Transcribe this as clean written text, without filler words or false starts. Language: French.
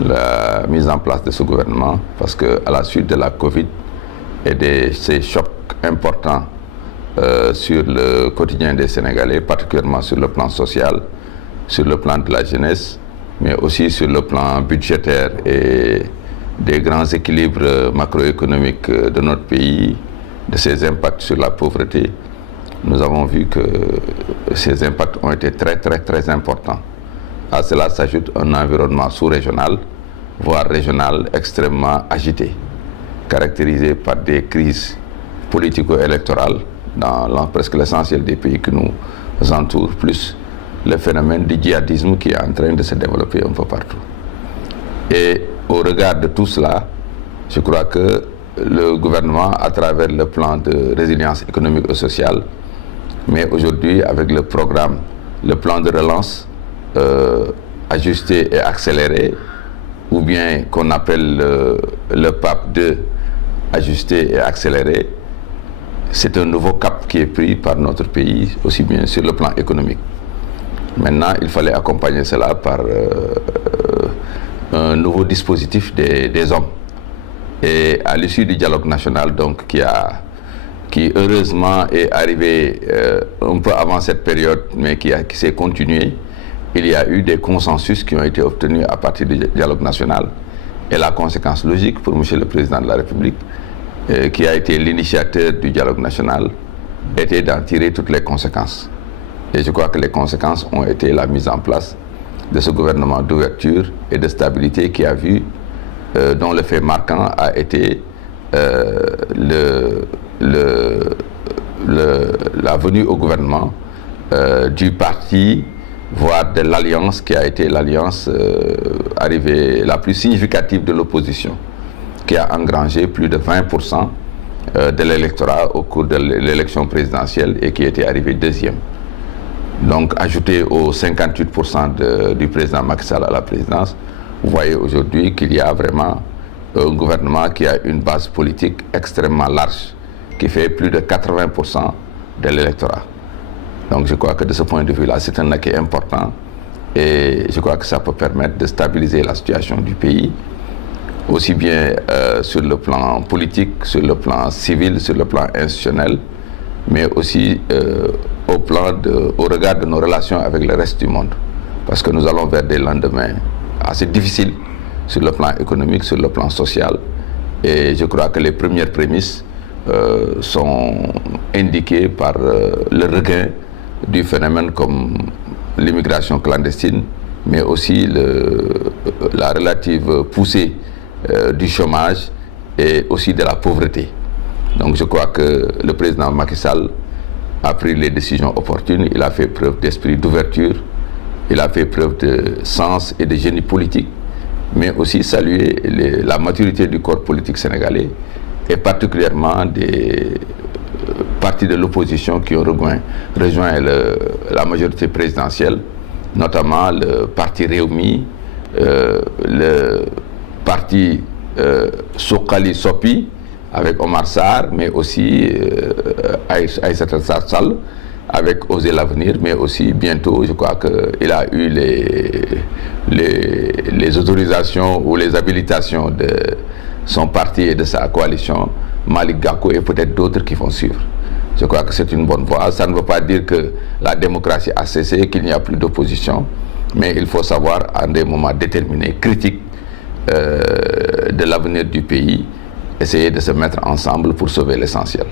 la mise en place de ce gouvernement parce qu'à la suite de la Covid et de ces chocs importants sur le quotidien des Sénégalais, particulièrement sur le plan social, sur le plan de la jeunesse, mais aussi sur le plan budgétaire et des grands équilibres macroéconomiques de notre pays, de ses impacts sur la pauvreté, nous avons vu que ces impacts ont été très importants. À cela s'ajoute un environnement sous-régional, voire régional, extrêmement agité, caractérisé par des crises politico-électorales dans presque l'essentiel des pays qui nous entourent, plus le phénomène du djihadisme qui est en train de se développer un peu partout. Et au regard de tout cela, je crois que le gouvernement, à travers le plan de résilience économique et sociale, mais aujourd'hui avec le programme, le plan de relance ajusté et accéléré, ou bien qu'on appelle le PAP 2 ajusté et accéléré, c'est un nouveau cap qui est pris par notre pays, aussi bien sur le plan économique. Maintenant, il fallait accompagner cela par un nouveau dispositif des hommes. Et à l'issue du dialogue national, donc, qui heureusement est arrivé un peu avant cette période, mais qui s'est continué, il y a eu des consensus qui ont été obtenus à partir du dialogue national. Et la conséquence logique pour M. le Président de la République, qui a été l'initiateur du dialogue national, était d'en tirer toutes les conséquences. Et je crois que les conséquences ont été la mise en place de ce gouvernement d'ouverture et de stabilité qui a vu, dont le fait marquant a été la venue au gouvernement du parti, voire de l'alliance qui a été l'alliance arrivée la plus significative de l'opposition, qui a engrangé plus de 20% de l'électorat au cours de l'élection présidentielle et qui était arrivé deuxième. Donc, ajouté aux 58% du président Macky Sall à la présidence, vous voyez aujourd'hui qu'il y a vraiment un gouvernement qui a une base politique extrêmement large, qui fait plus de 80% de l'électorat. Donc, je crois que de ce point de vue-là, c'est un acquis important et je crois que ça peut permettre de stabiliser la situation du pays, aussi bien sur le plan politique, sur le plan civil, sur le plan institutionnel, mais aussi au regard de nos relations avec le reste du monde. Parce que nous allons vers des lendemains assez difficiles sur le plan économique, sur le plan social. Et je crois que les premières prémices sont indiquées par le regain du phénomène comme l'immigration clandestine, mais aussi la relative poussée du chômage et aussi de la pauvreté. Donc je crois que le président Macky Sall a pris les décisions opportunes, il a fait preuve d'esprit d'ouverture, il a fait preuve de sens et de génie politique, mais aussi saluer la maturité du corps politique sénégalais et particulièrement des partis de l'opposition qui ont rejoint la majorité présidentielle, notamment le parti Rewmi, le parti Sokali Sopi, avec Omar Sarr, mais aussi Aïssata Tall Sall, avec Oser l'Avenir, mais aussi bientôt, je crois qu'il a eu les autorisations ou les habilitations de son parti et de sa coalition, Malick Gakou et peut-être d'autres qui vont suivre. Je crois que c'est une bonne voie. Ça ne veut pas dire que la démocratie a cessé, qu'il n'y a plus d'opposition, mais il faut savoir, en des moments déterminés, critiques de l'avenir du pays, essayer de se mettre ensemble pour sauver l'essentiel.